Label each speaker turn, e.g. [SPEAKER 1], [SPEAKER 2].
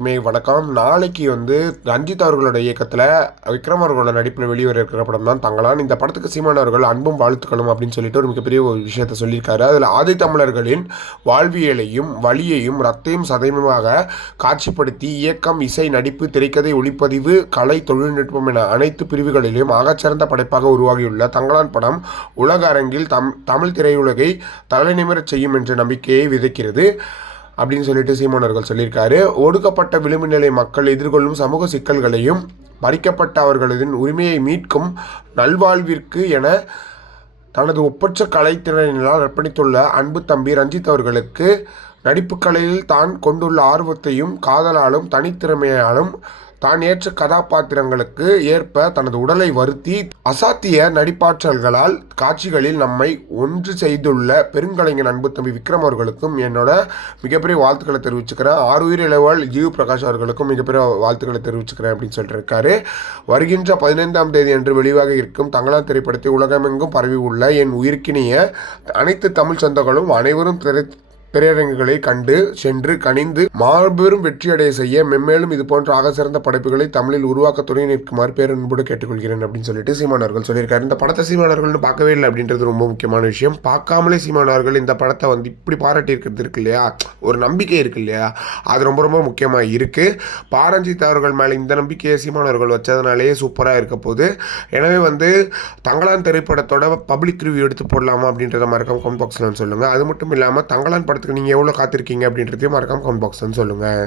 [SPEAKER 1] மே வணக்கம். நாளைக்கு வந்து ரஞ்சித் அவர்களோட இயக்கத்தில் விக்ரம் அவர்களோட நடிப்பில் வெளிவர இருக்கிற படம் தான் தங்களான் இந்த படத்துக்கு சீமான் அவர்கள் அன்பும் வாழ்த்துக்களும் அப்படின்னு சொல்லிட்டு ஒரு மிகப்பெரிய ஒரு விஷயத்த சொல்லியிருக்காரு. அதில் ஆதி தமிழர்களின் வாழ்வியலையும் வழியையும் ரத்தையும் சதையுமாக காட்சிப்படுத்தி இயக்கம் இசை நடிப்பு திரைக்கதை ஒளிப்பதிவு கலை தொழில்நுட்பம் என அனைத்து பிரிவுகளிலும் ஆகச்சிறந்த படைப்பாக உருவாகியுள்ள தங்களான் படம் உலக அரங்கில் தம் தமிழ் திரையுலகை தலைநிமிரச் செய்யும் என்ற நம்பிக்கையை விதைக்கிறது. அப்படின்னு சொல்லிட்டு சீமான் அவர்கள் சொல்லியிருக்காரு. ஒடுக்கப்பட்ட விளிம்பு நிலை மக்கள் எதிர்கொள்ளும் சமூக சிக்கல்களையும் பறிக்கப்பட்ட அவர்களின் உரிமையை மீட்கும் நல்வாழ்விற்கு என தனது ஒப்பற்ற கலைத்திறனால் அர்ப்பணித்துள்ள அன்பு தம்பி ரஞ்சித் அவர்களுக்கு நடிப்பு கலையில் தான் கொண்டுள்ள ஆர்வத்தையும் காதலாலும் தனித்திறமையாலும் தான் ஏற்ற கதாபாத்திரங்களுக்கு ஏற்ப தனது உடலை வருத்தி அசாத்திய நடிப்பாற்றல்களால் காட்சிகளில் நம்மை ஒன்று செய்துள்ள பெருங்கலைஞர் அன்பு தம்பி விக்ரம் அவர்களுக்கும் என்னோட மிகப்பெரிய வாழ்த்துக்களை தெரிவிச்சுக்கிறேன். ஆறுயிர் இளவல் ஜீவ் பிரகாஷ் அவர்களுக்கும் மிகப்பெரிய வாழ்த்துக்களை தெரிவிச்சுக்கிறேன் அப்படின்னு சொல்லிட்டு இருக்காரு வருகின்ற பதினைந்தாம் தேதி அன்று வெளியாக இருக்கும் தங்களா திரைப்படத்தை உலகமெங்கும் பரவி உள்ள என் உயிர்க்கினிய அனைத்து தமிழ் சொந்தங்களும் அனைவரும் திரை திரையரங்குகளை கண்டு சென்று கனிந்து மாபெரும் வெற்றியடைய செய்ய மென்மேலும் இது போன்ற ஆக சிறந்த படைப்புகளை தமிழில் உருவாக்க துணை நிற்குமாறு பேரன்போடு கேட்டுக்கொள்கிறேன் அப்படின்னு சொல்லிட்டு சீமானவர்கள் சொல்லியிருக்காரு. இந்த படத்தை சீமானவர்கள்னு பார்க்கவே இல்லை அப்படின்றது ரொம்ப முக்கியமான விஷயம். பார்க்காமலே சீமானவர்கள் இந்த படத்தை வந்து இப்படி பாராட்டி இருக்கிறது இருக்கு இல்லையா? ஒரு நம்பிக்கை இருக்கு இல்லையா? அது ரொம்ப ரொம்ப முக்கியமாக இருக்குது பாரஞ்சித் அவர்கள் மேலே இந்த நம்பிக்கையை சீமானவர்கள் வச்சதுனாலேயே சூப்பராக இருக்க போது எனவே வந்து தங்களான் திரைப்படத்தோட பப்ளிக் ரிவ்யூ எடுத்து போடலாமா அப்படின்றத மறக்காம கமெண்ட் பாக்ஸில் சொல்லுங்கள் அது மட்டும் இல்லாமல் தங்களான் படத்தை படத்துக்கு நீங்கள் எவ்வளோ காத்திருக்கீங்க அப்படின்றதையும் மறக்காமல் கமெண்ட் பாக்ஸில் சொல்லுங்கள்